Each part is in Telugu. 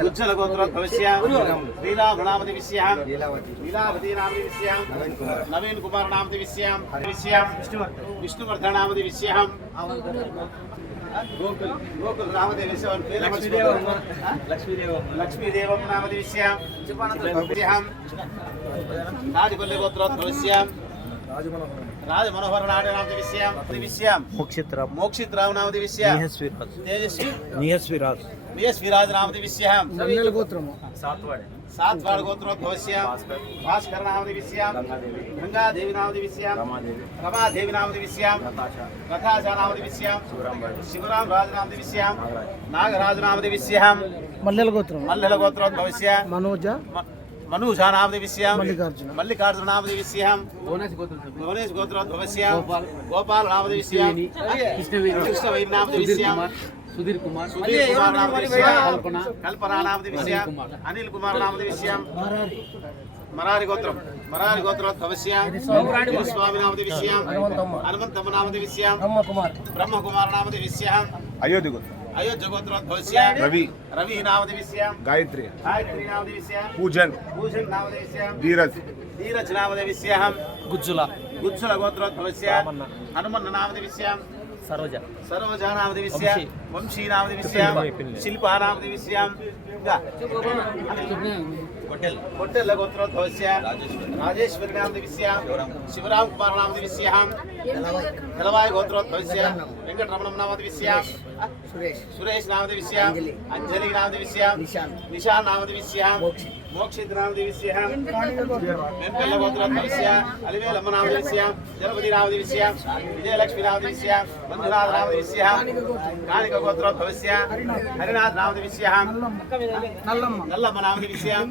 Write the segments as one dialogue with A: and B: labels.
A: ఉజ్జల గోత్ర భవిష్య లీలా గుణామతి విషయం
B: లీలావతి.
A: నామది విషయం నవీన్ కుమార్ నామది విషయం విషయం విష్ణువర్ధన్ నామది విషయం గోకుల్ గోకుల్? లక్ష్మీదేవం నామది విషయం విషయం రాజకొల్లి గోత్రోద్భవిష్యం రాజ మనోహర నాడే నామది విషయం. విషయం
C: ముక్షిత్ర.
A: మోక్షిత్ రావు నామది విషయం.
C: నిహస్విరాజ్.
A: తేజస్వి.
C: నిహస్విరాజ్.
A: బిఎస్ విరాజ్ నామది విషయం సాత్వాడ గోత్రోద్భవస్య భాస్కర. నామది విషయం. గంగాదేవి. నామది విషయం. రమాదేవి. నామది విషయం. రథాశ నామది విషయం. శివరాం రాజు నామది విషయం. నాగరాజు. నామది విషయం.
C: మల్లెల గోత్రం
A: మల్లెల గోత్రోద్భవస్య
C: మనోజ
A: మనూష నామది విషయం
C: మల్లికార్జున.
A: మల్లికార్జున నామది విషయం భువనేష్ గోత్రోద్భవస్య గోపాల్ నామది విషయం కృష్ణవైరి నామది విషయం
D: సుధీర్ కుమార్
A: సుధీర్ కుమార్ నామది విషయం
D: కల్పన.
A: కల్పన నామది విషయం
D: కుమార్.
A: అనిల్ కుమార్ నామది విషయం మరారి గోత్రం మరారి గోత్రోద్భవస్య స్వామి నామది విషయం హనుమంతమ్మ నామది విషయం బ్రహ్మకుమార్ నామది విషయం
E: అయోధ్య గోత్రం
A: అయోధ్య గోత్రోద్భవస్య
E: రవి
A: రవి నామది విషయం
E: గాయత్రి
A: గాయత్రి నామది విషయం
E: పూజన్
A: భూషణ్ నామది విషయం
E: ధీరజ్
A: ధీరజ్ నామది విషయం
C: గుజ్జుల
A: గుత్సుల గోత్రోద్భవస్య
C: రామన్న.
A: హనుమన్న నామది విషయం
C: సరోజ
A: సరోజ నామది విషయం వంశీ నామది విషయం శిల్ప నామది విషయం ఇంకా పొట్టెల్ల గోత్రోద్భవస్య రాజేశ్వరి నామది విషయం శివరామ్ కుమార్ నామది విషయం తెలవాయి గోత్రోద్భవస్య వెంకటరమణం నామది విషయం
B: సురేష్
A: సురేష్ నామది విషయం
B: అంజలి.
A: నామది విషయం. నిశాన్ నామది విషయం
B: మోక్షిత్.
A: నామది విషయం వెంకల్ల గోత్రోద్భవస్య అలివేలమ్మ నామది విషయం జలపతి నామది విషయం విజయలక్ష్మి నామది విషయం మంజునాథ్ నామది విషయం కాళిక గోత్రోద్భవస్య హరినాథ్ నామది విషయం నల్లమ్మ నామది విషయం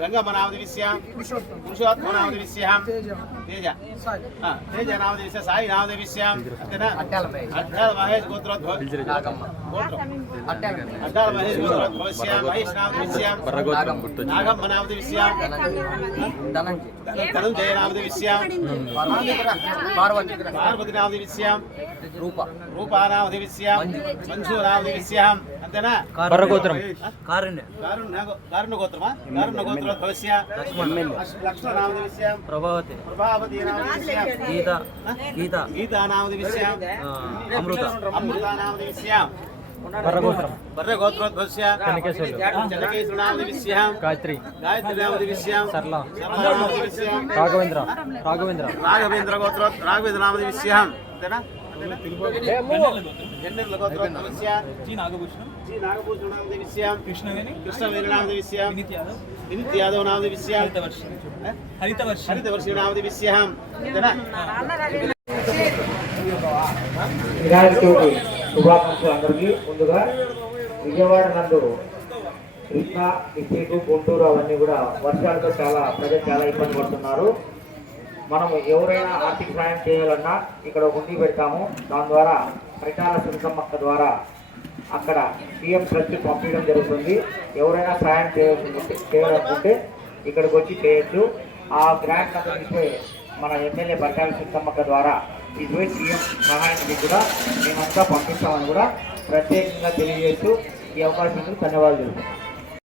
A: గంగమ్మ నామది విషయం పురుషోత్తమ నామది విషయం తేజ తేజ నామది విషయం సాయి నామది విషయం అంతేనా?
B: అట్టాల మహేష్.
A: మహేష్ గోత్రోద్భవ
B: నాగమ్మ.
A: గోత్రం.
B: అట్టాల
A: అట్టాల మహేష్ గోత్రోద్భవస్య మహేష్ నామది విషయం నాగమ్మ నామది విషయం
B: ధనంజయ్.
A: ధనంజయ నామది విషయం
B: పార్వతి
A: పార్వతి నామది విషయం
B: రూప.
A: రూపా నామది విషయం మంజు నామది విషయం అంతేనా?
C: బర్రగోత్రం కారుణ్య.
A: కారుణ్య కారుణ్య గోత్రమా? కారుణ్య లక్ష్మణ.
C: ప్రభావతి. గీత. గీత.
A: గీతా. నామది విషయం
C: అమృత.
A: అమృత నామది విషయం.
C: గాయత్రి. సరళ. రాఘవేంద్ర. రాఘవేంద్ర.
A: రాఘవేంద్ర. గోత్ర. రాఘవేంద్ర నామది విషయం.
D: వినీత్ యాదవ్.
A: నామది విషయం.
D: హరితవర్షి హరితవర్షి
A: నామది విషయం.
F: వినాయక చవితి శుభాకాంక్షలు అందరికీ. ముందుగా విజయవాడ నందు కృష్ణా డిస్టిక్ గుంటూరు అవన్నీ కూడా వర్షాలతో చాలా ప్రజలు చాలా ఇబ్బంది పడుతున్నారు. మనం ఎవరైనా ఆర్థిక సాయం చేయాలన్నా ఇక్కడ ఒక ఉండి పెడతాము. దాని ద్వారా ప్రచార సునకమ్మక్క ద్వారా అక్కడ సీఎం ట్రస్ట్ పంపించడం జరుగుతుంది. ఎవరైనా సాయం చేయాలనుకుంటే చేయాలనుకుంటే ఇక్కడికి వచ్చి చేయొచ్చు. ఆ గ్రాంట్ అంతా మన ఎమ్మెల్యే బట్టాల సునకమ్మక్క ద్వారా ఇదివే సీఎం సహాయానికి కూడా మేమంతా పంపిస్తామని కూడా ప్రత్యేకంగా తెలియజేస్తూ ఈ అవకాశం ధన్యవాదాలు తెలుపుతున్నాను